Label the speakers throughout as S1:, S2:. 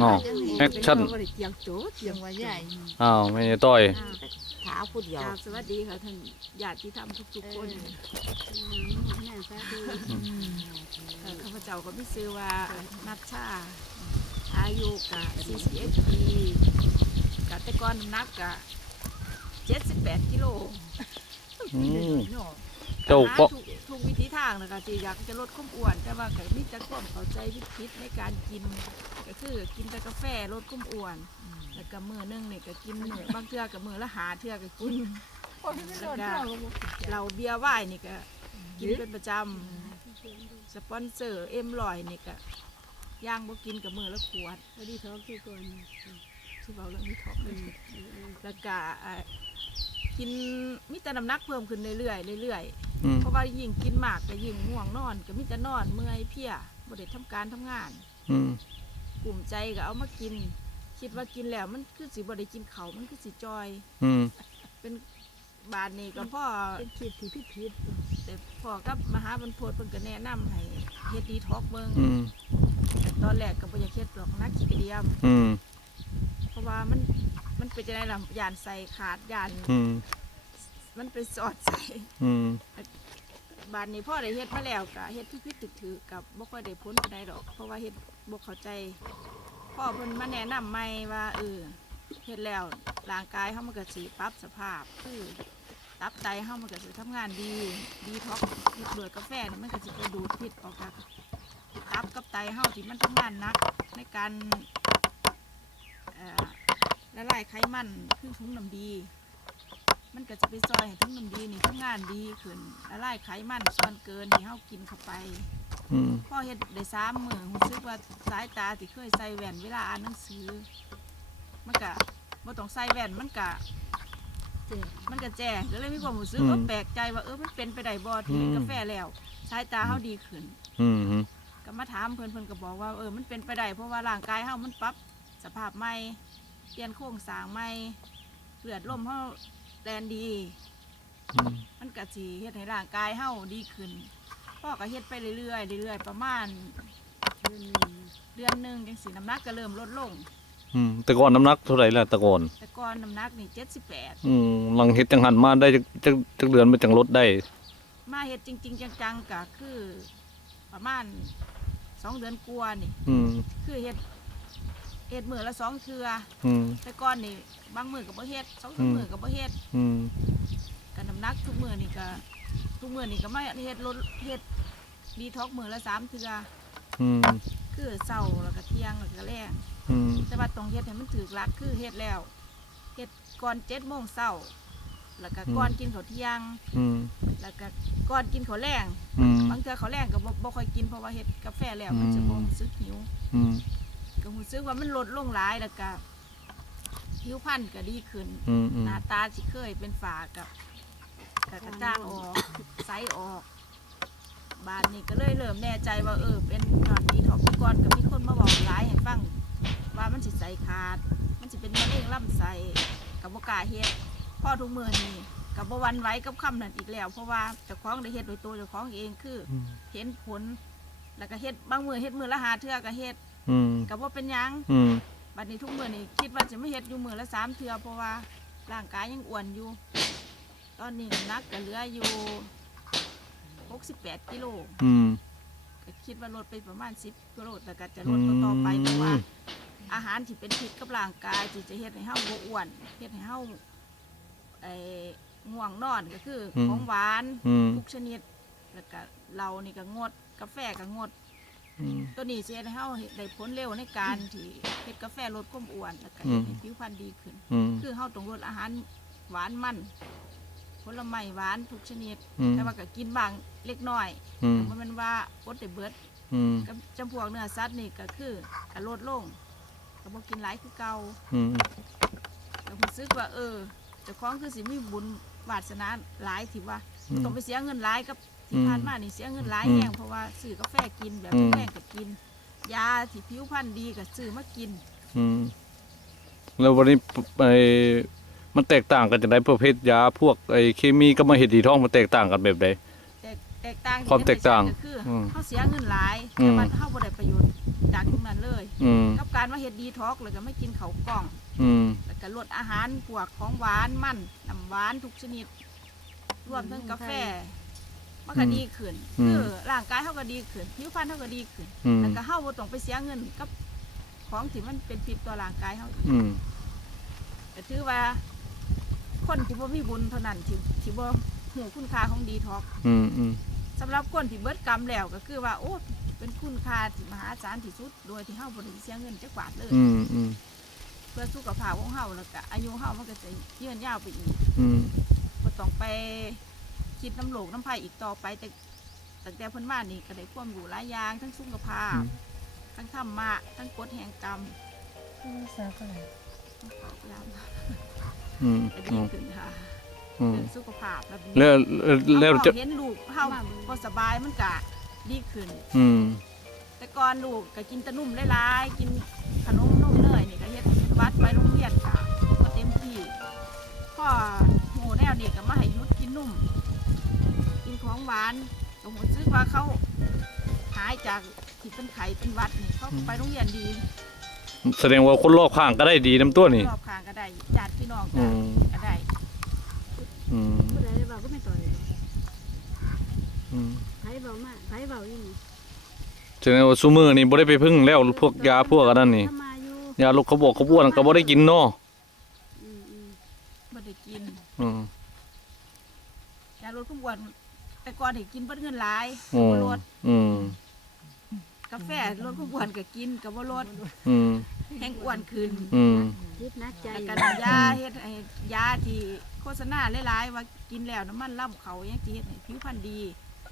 S1: อ๋อแอคชั่น
S2: บ่ได้เกียงโจเกียงว่าใหญ่
S1: อ้าวไม่ได้ต้อย
S3: เท้าผู้เดียว
S2: กราบสวัสดีค่ะท่านญาติธรรมทุกๆคน
S3: แม่ซะดี
S2: เอ่อข้าพเจ้าก็มีชื่อว่านัชชาอายุกะ41ปีกะแต่ก่อนน้ำหนักกะ78กิโล
S1: อืม
S2: เนาะ
S1: เจ้า
S2: ห
S1: ก็
S2: ทุกวิธีทางนะคะที่อยากจะลดความอ้วน แต่ว่าก็มีแต่ความเข้าใจผิดๆในการกิน ก็คือกินแต่กาแฟลดความอ้วน แล้วก็มือนึงเนี่ก็กินมื้อบางเทื่อก็มือละหาเทื่อก็กินแล้วก็เราเบียร์ไวน์นี่ก็กินเป็นประจำสปอนเซอร์เอ็มลอยนี่ก็ย่างบ่กินกับมือละขวด
S3: พอดีท้องคือก่อน
S2: ที่เบาเรื่องนี้ท็อปเลยแล้วก็กินมีแต่น้ำหนักเพิ่มขึ้นเรื่อยๆเรื่อย
S1: อืม
S2: ๆเพราะว่ายิ่งกินมากก็ยิ่งง่วงนอน ก็มีแต่นอนเมื่อยเพลียบ่ได้ทำการทำงาน
S1: อืม
S2: กลุ่มใจก็เอามากิน คิดว่ากินแล้วมันคือสิบ่ได้กินเขาวมันคือสิจอย
S1: อืม
S2: เป็นบาทนี่ก็พ่อ
S3: เป็นขีดที่พิพิษ
S2: แต่พ่อกับมหาบรรพตเพิ่นก็แนะนำให้เฮ็ดดีท็อกเบิ่ง
S1: อืม
S2: แต่ตอนแรกก็บ่อยากเฮ็ดหรอกนักขี้กระเดียม
S1: อืม
S2: เพราะว่ามันมันเป็นจังไดล่ะยานใส่ขาดยาน
S1: อืม
S2: มันเป็นสอดใส่
S1: อืม
S2: บานนี้พ่อได้เฮ็ดมาแล้วก็เฮ็ดผิดๆถือๆกับบ่ค่อยได้ผลปานใดดอก เพราะว่าเฮ็ดบ่เข้าใจ พ่อเพิ่นมาแนะนำใหม่ว่าเออเฮ็ดแล้วร่างกายเฮามันก็สิปรับสภาพ คือตับไตเฮามันก็สิทำงานดีดีท็อกเฮ็ดด้วยกาแฟนี่มันก็สิไปดูดพิษออกจากตับกับไตเฮาที่มันทำงานหนักในการเอ่อละลายไขมันคือถุงน้ำดี มันก็จะไปซอยให้ถุงน้ำดีนี่ทำงานดีขึ้นละลายไขมันส่วนเกินที่เฮากินเข้าไป
S1: อืม
S2: พ่อเฮ็ดได้สามมือรู้สึกว่าสายตาที่เคยใส่แว่นเวลาอ่านหนังสือ มันก็บ่ต้องใส่แว่นมันก็
S3: เจ็บ
S2: มันก็แจ้งก็เลยมีความรู้สึกว่าแปลกใจว่าเออมันเป็นไปได้บ่ที่กาแฟแล้วสายตาเฮาดีขึ้น
S1: อืม
S2: ก็มาถามเพิ่นเพิ่นก็บอกว่าเออมันเป็นไปได้เพราะว่าร่างกายเฮามันปรับสภาพใหม่เปลี่ยนโครงสร้างใหม่เลือดลมเฮา แลนดี
S1: อืม
S2: มันก็สิเฮ็ดให้ร่างกายเฮาดีขึ้น พ่อก็เฮ็ดไปเรื่อยๆเรื่อยๆประมาณ
S3: เดือนหนึ่ง
S2: เดือนหนึ่งจังสีน้ำหนักก็เริ่มลดลง
S1: อืมแต่ก่อนน้ำหนักเท่าไหร่ล่ะแต่ก่อน
S2: แต่ก่อนน้ำหนักนี่เจ็ดสิบแปด
S1: อืมหลังเฮ็ดจังหันมาได้จักจักจักเดือนมันจังลดได้
S2: มาเฮ็ดจริง ๆ จังๆก็คือ ประมาณสองเดือนกว่านี่
S1: อืม
S2: คือเฮ็ด เฮ็ดมือละสองเทือ
S1: อืม
S2: แต่ก่อนนี่บางมือก็บ่เฮ็ดสอง
S1: อืม
S2: มือก็บ่เฮ็ด
S1: อืม
S2: ก็น้ำหนักทุกมือนี่ก็ทุกมือนี่ก็มาเฮ็ดลดเฮ็ดดีท็อกมือละสามเทือ
S1: อืม
S2: คือเช้าแล้วก็เที่ยงแล้วก็แลง
S1: อืม
S2: แต่ว่าต้องเฮ็ดให้มันถูกหลักคือเฮ็ดแล้วเฮ็ดก่อนเจ็ดโมงเช้าแล้วก็ก่อนกินข้าวเที่ยง
S1: อืม
S2: แล้วก็ก่อนกินข้าวแรง
S1: อืม
S2: บางเทื่อข้าวแรงก็บ่บ่ค่อยกินเพราะว่าเฮ็ดกาแฟแล้วมันจะ
S1: อืม
S2: บ่รู้สึกหิว
S1: อืม
S2: ก็รู้สึกว่ามันลดลงหลายแล้วก็ผิวพรรณก็ดีขึ้น
S1: อืมอืม
S2: หน้าตาที่เคยเป็นฝากับกับกระจ่างออกใสออก บานนี้ก็เลยเริ่มแน่ใจว่าเออ เป็นนอนดีท็อกก่อนก็มีคนมาบอกหลายให้ฟัง ว่ามันสิใสขาด มันสิเป็นมะเร็งลำไส้กับบ่กล้าเฮ็ดพ่อทุกมื้อนี้กับบ่หวันไหว้กับคำนั้นอีกแล้ว เพราะว่าเจ้าของได้เฮ็ดโดยตัวเจ้าของเองคือ
S1: อืม
S2: เห็นผล แล้วก็เฮ็ดบางมือเฮ็ดมือละหาเทื่อก็เฮ็ด
S1: อืม
S2: ก็บ่เป็นหยัง
S1: อืม
S2: บัดนี้ทุกมือนี่คิดว่าจะไม่เฮ็ดอยู่มือละสามเทื่อเพราะว่าร่างกายยังอ้วนอยู่ ตอนนี้น้ำหนักก็เหลืออยู่68กิโล
S1: อืม
S2: ก็คิดว่าลดไปประมาณ 10กิโลแต่ก็จะลดต่อๆไปเพราะว่า อาหารที่เป็นพิษกับร่างกายที่จะเฮ็ดให้เฮาบ่อ้วนเฮ็ดให้เฮาไอ้ง่วงนอนก็คืออ
S1: ม
S2: ของหวาน
S1: อืม
S2: ทุกชนิด แล้วก็เรานี่ก็งด กาแฟก็งด
S1: อืม
S2: ตัวนี้สิเฮ็ดให้เฮาได้ผลเร็วในการที่เฮ็ดกาแฟลดความอ้วนแล้วก็
S1: อื
S2: เฮ็ด
S1: ม
S2: ให้ผิวพรรณดีขึ้น
S1: อืม
S2: คือเฮาต้องลดอาหารหวานมันผลไม้หวานทุกชนิด
S1: อืม
S2: แต่ว่าก็กินบางเล็กน้อย
S1: อืม
S2: บ่แม่นว่าอดได้เบิด
S1: อืม
S2: กับจำพวกเนื้อสัตว์นี่ก็คือก็ลดลงก็บ่กินหลายคือเก่า
S1: อืม
S2: ก็รู้สึกว่า เออเจ้าของคือสิมีบุญวาสนาหลายที่ว่า
S1: อืม
S2: ต้องไปเสียเงินหลายกับ ที่
S1: อืม
S2: ผ่านมานี่เสียเงินหลาย
S1: อืม
S2: แห้งเพราะว่าซื้อกาแฟกินแบบ
S1: อืม
S2: แพงก็กิน ยาที่ผิวพรรณดีก็ซื้อมากิน
S1: อืมแล้ววันนี้ไอ้มันแตกต่างกันจากไหนประเภทยาพวกไอ้เคมีกับมาเห็ดดีท้องมันแตกต่างกันแบบใด
S2: แตกแตกต่าง
S1: ความแตกต่าง
S2: ก็คืออ
S1: ม
S2: เขาเสียเงินหลาย
S1: อื
S2: แต่
S1: ม
S2: ว่าเขาบ่ได้ประโยชน์จากตรงนั้นเลย
S1: อืม
S2: กับการมาเฮ็ดดีท็อกแล้วก็ไม่กินเขาวกล่อง
S1: อืม
S2: แล้วก็ลดอาหารพวกของหวานมันน้ำหวานทุกชนิด รวมทั้งกาแฟ มันก็ดีขึ้นคือร่างกายเขาก็ดีขึ้นผิวพรรณเขาก็ดีขึ้น
S1: อืม
S2: แล้วก็เฮาบ่ต้องไปเสียเงินกับของที่มันเป็นพิษต่อร่างกายเฮาอีก
S1: อืม
S2: ก็ถือว่า คนที่บ่มีบุญเท่านั้นที่ที่บ่ฮู้คุณค่าของดีท็อก
S1: อืมอืม
S2: สำหรับคนที่เบิดกรรมแล้วก็คือว่าโอ้เป็นคุณค่าที่มหาศาลที่สุด โดยที่เฮาบ่ได้เสียเงินจักบาทเลย
S1: อืมอืม
S2: เพื่อสุขภาพของเฮาแล้วก็อายุเฮามันก็จะยืนยาวไปอีก
S1: อืม
S2: บ่ต้องไป คิดน้ำโลกน้ำไผ่อีกต่อไป แต่ตั้งแต่เพิ่นมานี่ก็ได้ความรู้หลายอย่างทั้งสุขภาพ ทั้งธรรมะทั้งกฎแห่งกรรม
S3: ผู้สาวก็ไหน
S2: ทั้งปราบยาม
S1: อืม
S2: ก็
S1: อื
S2: ดี
S1: ม
S2: ขึ้นค่ะ
S1: อืม
S2: เรื่องสุขภาพแล้ว
S1: แล้วแล้ว
S2: เอา
S1: จะ
S2: เห็นลูกเฮาบ่สบายมันก็ดีขึ้น
S1: อืม
S2: แต่ก่อนลูกก็กินแตะนุ่มหลายๆกินขนมนมเนยนี่ก็เฮ็ดเป็นวัดไปโรงเรียนค่ะก็เต็มที่พ่อโหแนวนี่ก็มาให้หยุดกินนุ่มกิน ของหวานก็หัวซื้อว่าเขาหายจากที่เป็นไข้เป็นหวัดนี่เขาก็ไปโรงเรียนดี
S1: แสดงว่าคนรอบข้างก็ได้ดีน้ำตัวนี่
S2: รอบข้างก็ได้ญาติพี่น้อง
S1: อื
S2: ก็
S1: ม
S2: ก็ได้
S1: อืม
S3: ผู้ใดเบาก็ไม่ต่อย
S1: อืม
S3: ไผเบามากไผเบาอยู่นี่
S1: แสดงว่าซุมือนี่บ่ได้ไปพึ่งแล้วพวกยาพวกอันนั้นนี่
S3: ถ้ามาอยู่
S1: ยาลดเขาบอกเขาบ้วนก็บ่ได้กินเนาะ
S3: อืมอืม
S2: บ่ได้กิน
S1: อืม
S2: ยาลดความอ้วน แต่ก่อนได้กินเบิดเงินหลาย
S1: อื
S2: ก็
S1: ม
S2: บ่ลด
S1: อืม
S2: กาแฟลดความอ้วนก็กินก็บ่ลด
S1: อืม
S2: แห้งอ้วนขึ้น
S1: อืม
S3: คิดนักใจ
S2: แล้วก็ยาเฮ็ดให้ยาที่โฆษณาหลายๆว่ากินแล้วน้ำมันล่ำเขายังสิเฮ็ดให้ผิวพรรณดี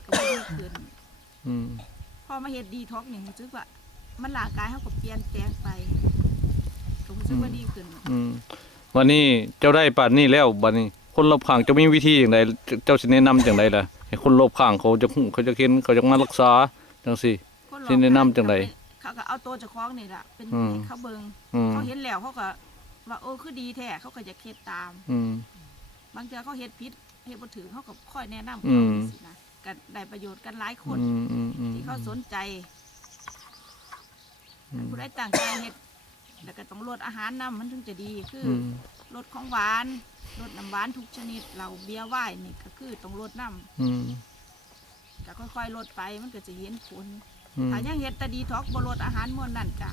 S2: ก็บ่ดีขึ้น
S1: อืม
S2: พอมาเฮ็ดดีท็อกนี่รู้สึกว่า มันร่างกายเฮาก็เปลี่ยนแปลงไปก็รู้สึกว่าดีขึ้น
S1: อืมวันนี้เจ้าได้ป่านนี้แล้วบัดนี้ คนรอบข้างจะมีวิธีอย่างไรเจ้าสิแนะนำจังไดล่ะให้คนรอบข้างเขาจะฮู้เขาจะเห็นเขาจะมารักษาจังซี่
S2: คนรอบ
S1: สิแนะนำจังใด
S2: เขาก็เอาตัวเจ้าของนี่ล่ะเป็น
S1: อืม
S2: ให้เขาเบิ่ง
S1: อืม
S2: เขาเห็นแล้วเขาก็ว่าโอ้คือดีแท้เขาก็จะเฮ็ดตาม
S1: อืม
S2: บางเทื่อเขาเฮ็ดผิดเฮ็ดบ่ถือเขาก็ค่อยแนะนำ
S1: อื
S2: เขา
S1: ม
S2: สินะก็ได้ประโยชน์กันหลายคน
S1: อืมอืมอืม
S2: ที่เขาสนใจ
S1: อืม
S2: ผู้ใดต่างใจเฮ็ดแล้วก็ต้องลดอาหารนํมันถึงจะดีคือ
S1: อื
S2: อ
S1: ม
S2: ลดของหวานลดน้ำหวานทุกชนิดเหล้าเบียร์ไวน์นี่ก็คือต้องลดน้
S1: อืมำ
S2: ก็ค่อยๆลดไปมันก็จะเห็นผล
S1: อืม
S2: ถ้ายังเฮ็ดแต่ดีท็อกบ่ลดอาหารมื้อนั้นจ้ะ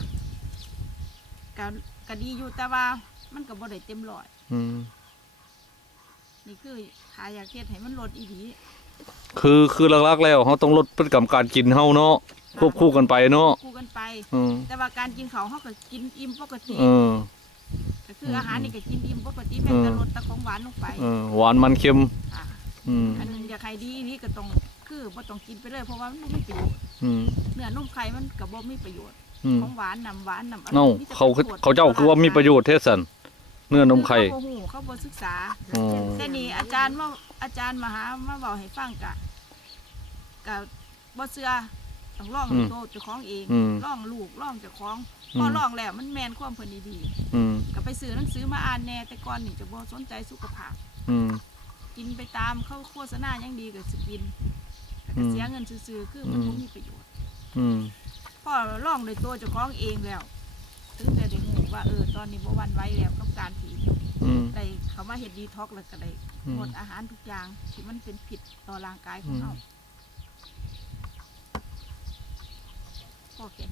S2: ก็ก็ดีอยู่แต่ว่ามันก็บ่ได้เต็มร้อย
S1: อืม
S2: นี่คือถ้าอยากเฮ็ดให้มันลดอีหลี
S1: คือคือหลักๆแล้วเขาต้องลดพฤติกรรมการกินเฮาเนาะควบคู่กันไปเนาะ
S2: คู่กันไป
S1: อืม
S2: แต่ว่าการกินเขาวเขาก็กินอิ่มปกติ
S1: เออ
S2: ก็ คืออาหารนี่ก็กินอิ่มปกติแม้แต่ลดแตะของหวานลงไป
S1: เออหวานมันเค็ม
S2: ค่ะ
S1: อืม
S2: อันนึงอยากให้ดีนี่ก็ต้องคือบ่ต้องกินไปเลยเพราะว่ามันบ่มีประโยชน์
S1: อืม
S2: เนื้อนมไข่มันก็บ่มีประโยชน์
S1: อืม
S2: ของหวานน้ำหวานน้ำอะไร
S1: เนา
S2: มีแต่
S1: เขา
S2: ประโยชน์
S1: เขาเจ้าคือว่ามีประโยชน์เทสันเนื้อนมไข่
S2: เขาบ่ฮู้เขาบ่ศึกษา
S1: อ๋อ
S2: แต่นี่อาจารย์มาอาจารย์มาหามาบอกให้ฟังกะกะบ่เชื่อ ต้องลองด้วยตัวเจ้าของเอง
S1: อืม
S2: ลองลูกลองเจ้าของ
S1: อืม
S2: พอลองแล้วมันแม่นความเพิ่นดี
S1: อืม
S2: ๆก็ไปซื้อหนังสือมาอ่านแน่แต่ก่อนนี่จะบ่สนใจสุขภาพ
S1: อืม
S2: กินไปตามเขาโฆษณายังดีก็สิกินแต่
S1: อื
S2: ก็
S1: ม
S2: เสียเงินซื้อๆคือมัน
S1: อื
S2: บ่
S1: ม
S2: มีประโยชน์
S1: อืม
S2: พอลองด้วยตัวเจ้าของเองแล้ว ถึงจะได้รู้ว่าเออตอนนี้บ่หวันไหวแล้วกับการที่
S1: อืม
S2: ได้เขามาเฮ็ดดีท็อกแล้วก็ได้
S1: อืม
S2: งดอาหารทุกอย่างที่มันเป็นผิดต่อร่างกายของ
S1: อืม
S2: เรา ഓക്കെ